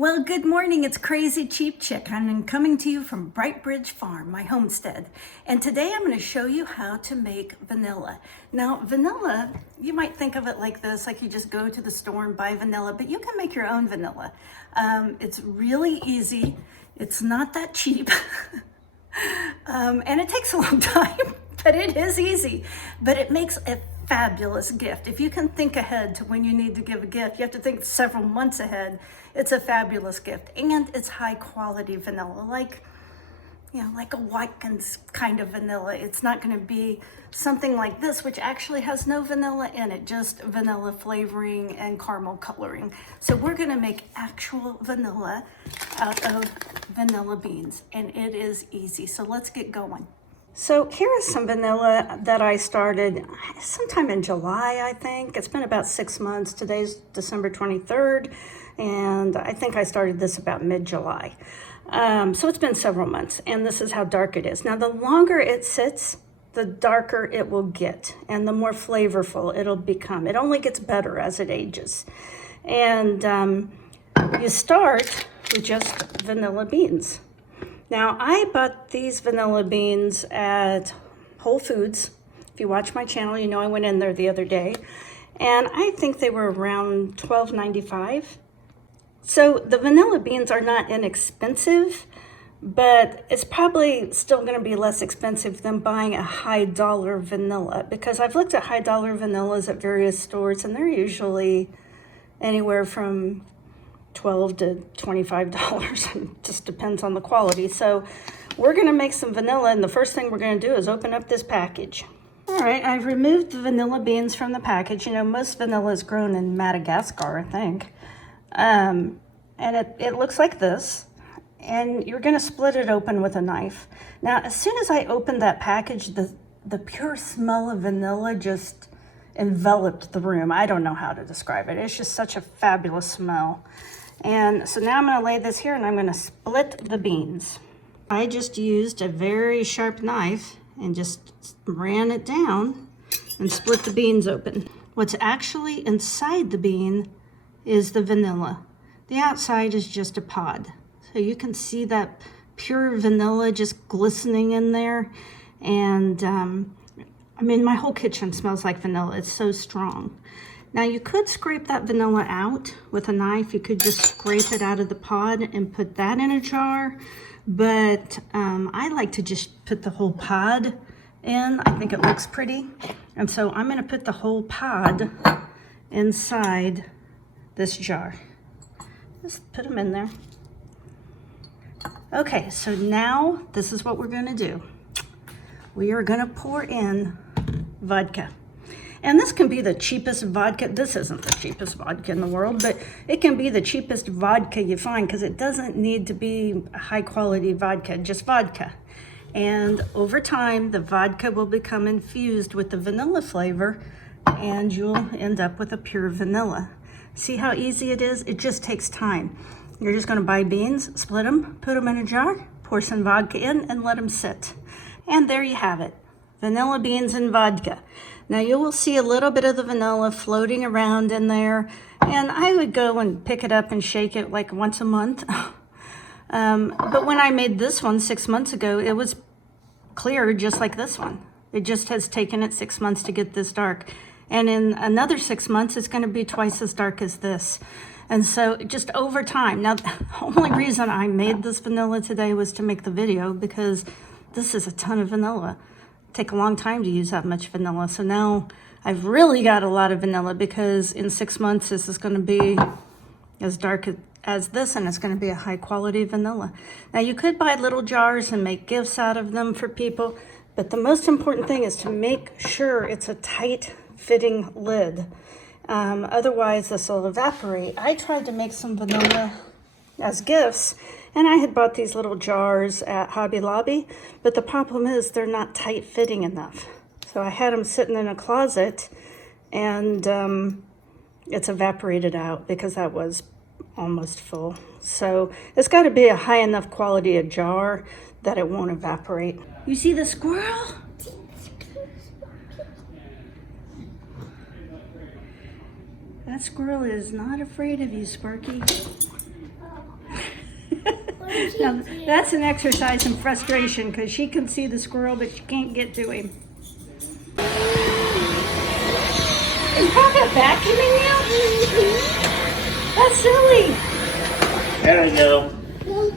Well, good morning. It's Crazy Cheap Chick. I'm coming to you from Bright Bridge Farm, my homestead. And today I'm going to show you how to make vanilla. Now, vanilla, you might think of it like this, like you just go to the store and buy vanilla, but you can make your own vanilla. It's really easy. It's not that cheap. And it takes a long time, but it is easy. But it makes a fabulous gift. If you can think ahead to when you need to give a gift, you have to think several months ahead. It's a fabulous gift, and it's high quality vanilla, like a Watkins kind of vanilla. It's not going to be something like this, which actually has no vanilla in it, just vanilla flavoring and caramel coloring. So we're going to make actual vanilla out of vanilla beans, and it is easy. So let's get going. So here is some vanilla that I started sometime in July, I think. It's been about 6 months. Today's December 23rd, and I think I started this about mid-July. So it's been several months, and this is how dark it is. Now, the longer it sits, the darker it will get, and the more flavorful it'll become. It only gets better as it ages. And you start with just vanilla beans. Now, I bought these vanilla beans at Whole Foods. If you watch my channel, you know I went in there the other day. And I think they were around $12.95. So the vanilla beans are not inexpensive, but it's probably still going to be less expensive than buying a high dollar vanilla, because I've looked at high dollar vanillas at various stores, and they're usually anywhere from $12 to $25. It just depends on the quality. So we're going to make some vanilla, and the first thing we're going to do is open up this package. All right, I've removed the vanilla beans from the package. You know, most vanilla is grown in Madagascar, I think. And it looks like this, and you're going to split it open with a knife. Now, as soon as I opened that package, the pure smell of vanilla just enveloped the room. I don't know how to describe it. It's just such a fabulous smell. And so now I'm going to lay this here, and I'm going to split the beans. I just used a very sharp knife and just ran it down and split the beans open. What's actually inside the bean is the vanilla. The outside is just a pod. So you can see that pure vanilla just glistening in there. And I mean, my whole kitchen smells like vanilla. It's so strong. Now, you could scrape that vanilla out with a knife. You could just scrape it out of the pod and put that in a jar. But I like to just put the whole pod in. I think it looks pretty. And so I'm going to put the whole pod inside this jar. Just put them in there. Okay, so now this is what we're going to do. We are going to pour in vodka. And this can be the cheapest vodka. This isn't the cheapest vodka in the world, but it can be the cheapest vodka you find, because it doesn't need to be high quality vodka, just vodka. And over time, the vodka will become infused with the vanilla flavor, and you'll end up with a pure vanilla. See how easy it is? It just takes time. You're just going to buy beans, split them, put them in a jar, pour some vodka in, and let them sit. And there you have it. Vanilla beans and vodka. Now you will see a little bit of the vanilla floating around in there, and I would go and pick it up and shake it like once a month. But when I made this one 6 months ago, it was clear just like this one. It just has taken it 6 months to get this dark. And in another 6 months, it's going to be twice as dark as this. And so just over time. Now, the only reason I made this vanilla today was to make the video, because this is a ton of vanilla. Take a long time to use that much vanilla. So now I've really got a lot of vanilla, because in 6 months this is going to be as dark as this, and it's going to be a high quality vanilla. Now, you could buy little jars and make gifts out of them for people, but the most important thing is to make sure it's a tight fitting lid. Otherwise this will evaporate. I tried to make some vanilla as gifts, and I had bought these little jars at Hobby Lobby, but the problem is they're not tight fitting enough. So I had them sitting in a closet, and it's evaporated out because that was almost full. So it's got to be a high enough quality of jar that it won't evaporate. You see the squirrel? That squirrel is not afraid of you, Sparky. Now, that's an exercise in frustration because she can see the squirrel, but she can't get to him. Is Papa vacuuming now? That's silly. There we go.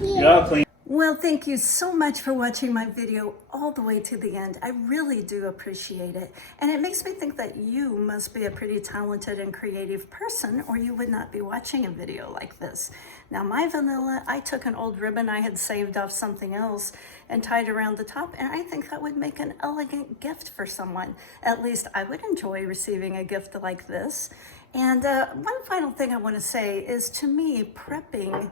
You're all clean. Well, thank you so much for watching my video all the way to the end. I really do appreciate it. And it makes me think that you must be a pretty talented and creative person, or you would not be watching a video like this. Now, my vanilla, I took an old ribbon I had saved off something else and tied around the top, and I think that would make an elegant gift for someone. At least I would enjoy receiving a gift like this. And one final thing I want to say is, to me, prepping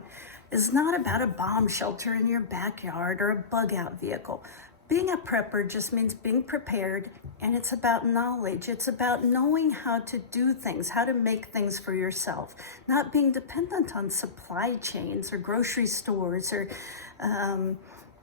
is not about a bomb shelter in your backyard or a bug out vehicle. Being a prepper just means being prepared, and it's about knowledge. It's about knowing how to do things, how to make things for yourself, not being dependent on supply chains or grocery stores or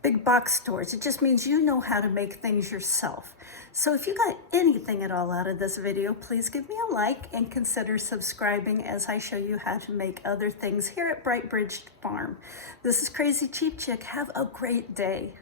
big box stores. It just means you know how to make things yourself. So if you got anything at all out of this video, please give me a like and consider subscribing as I show you how to make other things here at Bright Bridge Farm. This is Crazy Cheap Chick. Have a great day.